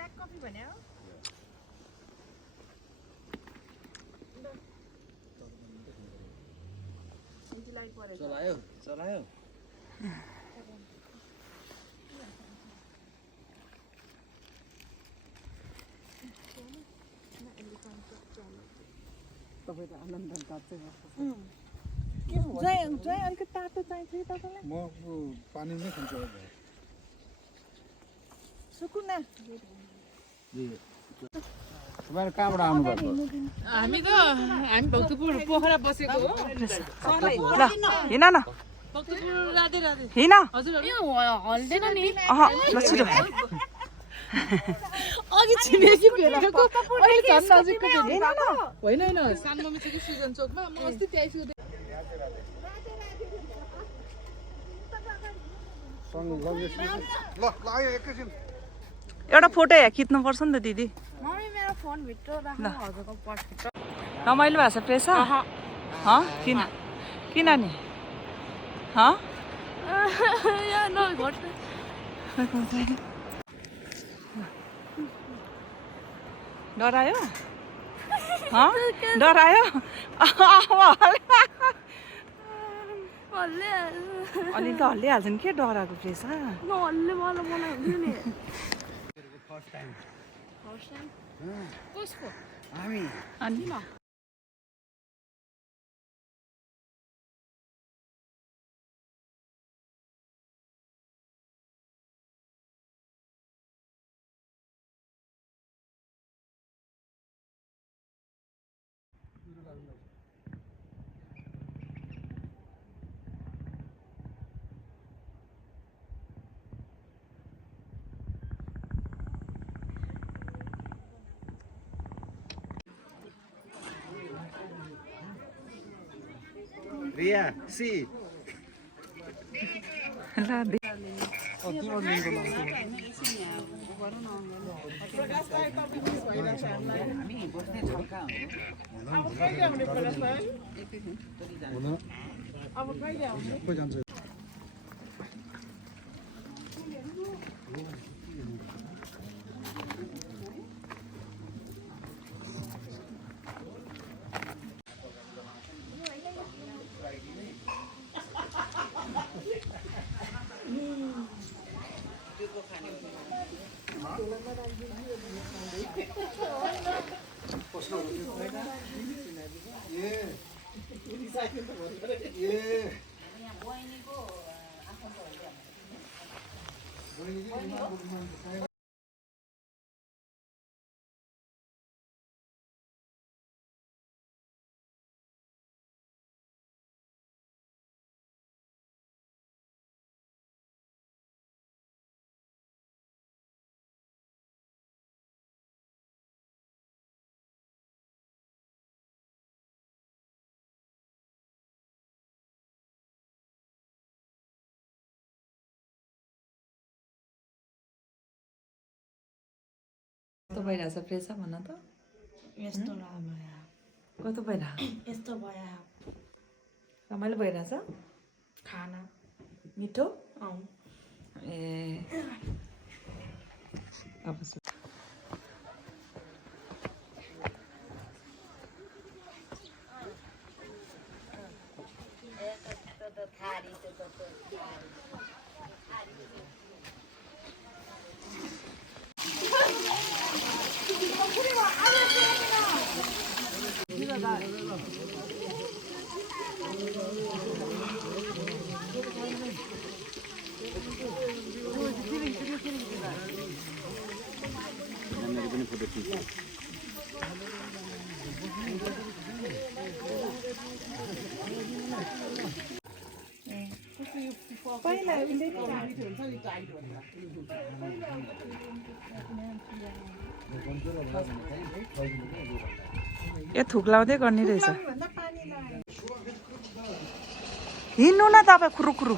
black coffee भन्यो चलायो चलायो तपाईको आनन्द तात्दै जय अलिकति तातो चाहिन्छ कि तपाईँलाई म पानी नै खान्छु सुकुना तपाईहरु कहाँबाट आउनु भएको हामी भक्तपुर पोखरा बसेको हो ल हिँड न भक्तपुर राधे राधे हिँड हजुर हल्दैन नि ल छिटो अघि छिमेकी भेटेको अहिले झन् नजिकको हिँड न होइन होइन सानो मम्मी चाहिँ सृजन चोकमा म अस्ति त्यही छु ल लाग्यो एकैछिन एउटा फोटो यहाँ खिच्नुपर्छ नि त दिदी मम्मी मेरो फोन भित्र राख्नु हजुरको पर्सभित्र रमाइलो भएको छ प्रेसा किन किन नि डरायो डरायो अलि त हल्लिहाल्छ नि के डराएको प्रेसा कसको हामी अनि रिया सी खोइ जान्छ कस्तो भइरहेछ प्रेसा भन त यस्तो भयो कस्तो भइरहेको यस्तो भयो रमाइलो भइरहेछ खाना मिठो अँ ए अब यो थुक्लाउँदै गर्ने रहेछ हिँड्नु न तपाईँ खुरु खुरु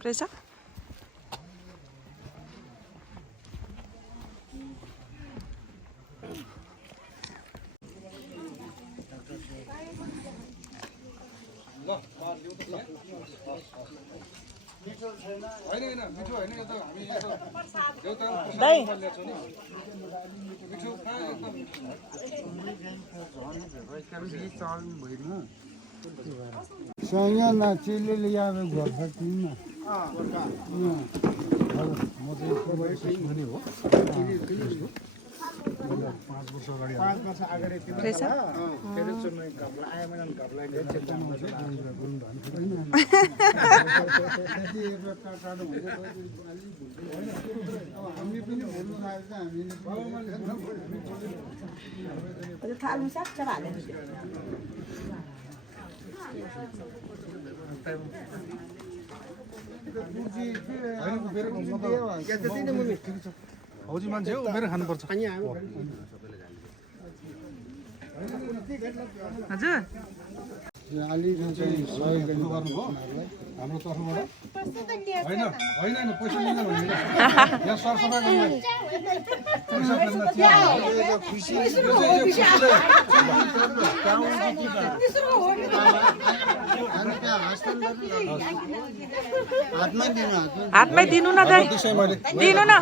प्रेसा होइन मिठो होइन यो त हामी देउताको दाइ प्रसाद ल्याएको नि मिठो कहाँ एकदम सँगै चिल्ली ल्याएर घर सक्दिनँ म चाहिँ हो 5 वर्ष अगाडि 5 वर्ष अगाडि फेरि चुन्ने घरलाई आयो मैले घरलाई हामी पनि भुल्नु लाग्छ हामीले थाल्नु सक्छ भाले हौजी मान्छे हो उभिएर खानुपर्छ हजुर अलि चाहिँ सहयोग गर्नुभयो हाम्रो तर्फबाट होइन होइन पैसा लिँदैन भन्ने यहाँ सरसफाइ गर्नु खुसी हातमै दिनु न दाइ दिनु न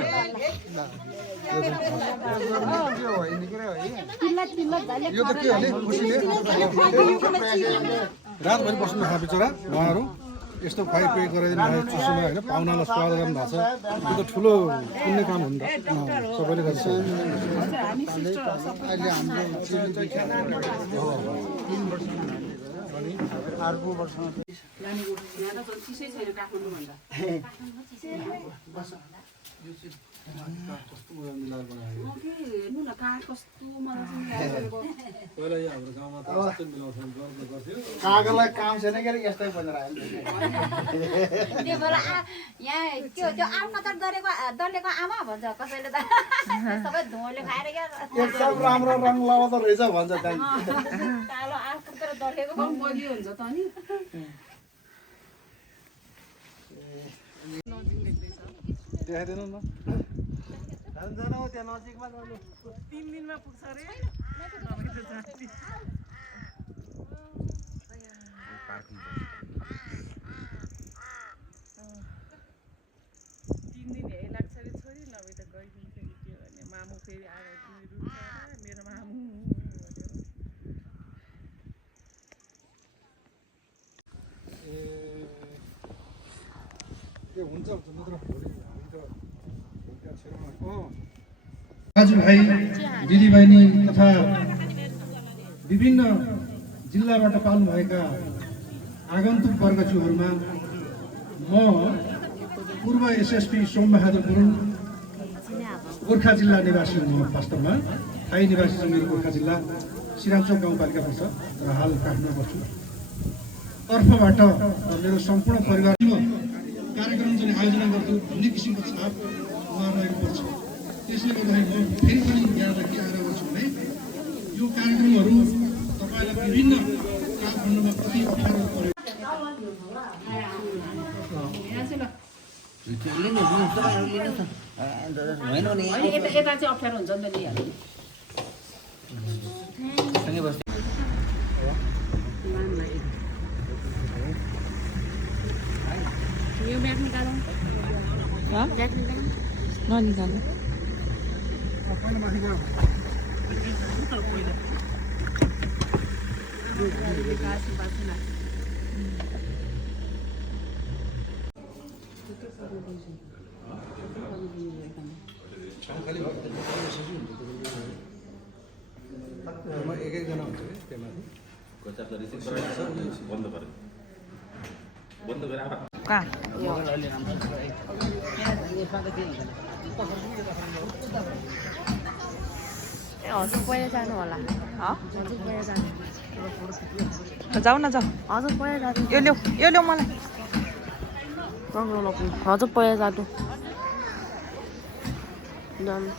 यो त के हो नि खुसीले रातभरि बस्नु भएको बिचरा उहाँहरू यस्तो खुवाइपिए गराइदिनु भयो चुसुमा होइन पाहुनालाई स्वागत गर्नु भएको छ यो त ठुलो पुण्य काम हो नि त सबैले गर्छ अहिले हाम्रो अर्को वर्षमा कागजलाई काम छैन के यस्तै बनेर त्यो बेला यहाँ के हो त्यो आलकतर दलेको आमा भन्छ कसैले त सबै धुँले खाएर क्या एकदम राम्रो रङ लगाउँदो रहेछ भन्छ कालो आलकतर दलेको बलियो हुन्छ त नि देखाइदिनु न त्यहाँ नजिकमा 3 दिनमा पुग्छ रे मामु फेरि आएर मेरो मामु हुन्छ नत्र दाजुभाइ दिदीबहिनी तथा विभिन्न जिल्लाबाट पाल्नुभएका आगन्तुक वर्गज्यूहरूमा म पूर्व एसएसपी सोमबहादुर गुरुङ गोर्खा जिल्ला निवासी हुनु वास्तवमा थाई निवासी छ मेरो गोर्खा जिल्ला सिरामचोक गाउँपालिका पर्छ र हाल काठमाडौँ बस्छु तर्फबाट मेरो सम्पूर्ण परिवारमा कार्यक्रम चाहिँ आयोजना गर्छु भन्ने किसिमको छाप उहाँलाई पर्छ त्यसले गर्दाखेरि म फेरि पनि यहाँलाई के आग्रह गर्छु भने यो कार्यक्रमहरू तपाईँलाई विभिन्न काम गर्नुमा कति अप्ठ्यारो पर्यो यता चाहिँ अप्ठ्यारो हुन्छ नि त यो ब्याग निकालौँ ब्याग निकालौँ ननिकाल्नु एक एकजना हुन्छ त्यहाँ माथि कहाँ हजुर पहिला जानु होला हजुर पहिला जानु जाऊ न जाऊ हजुर पहिला जानु यो ल्याऊ मलाई हजुर पहिला जानु जानु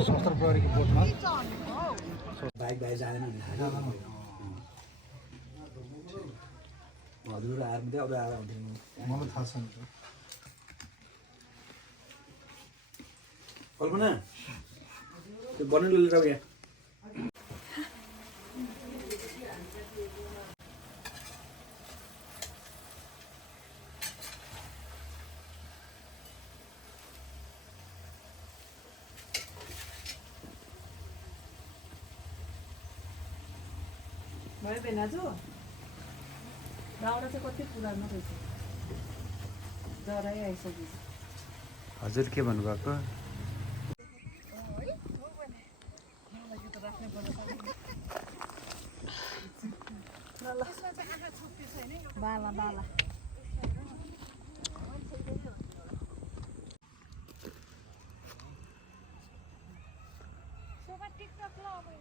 सशस्त्र प्रहरीको बोटमा बाइक बाहिर जाँदैन नि हजुर आएर मात्रै अरू आएर हुँदैन मलाई थाहा छैन कल्पना त्यो बनेलो लिएर आऊ यहाँ भयो भेनाजु दाउरा चाहिँ कति पुरानो रहेछ जरै आइसक्यो हजुर के भन्नुभएको बाला बाला टिकटक ल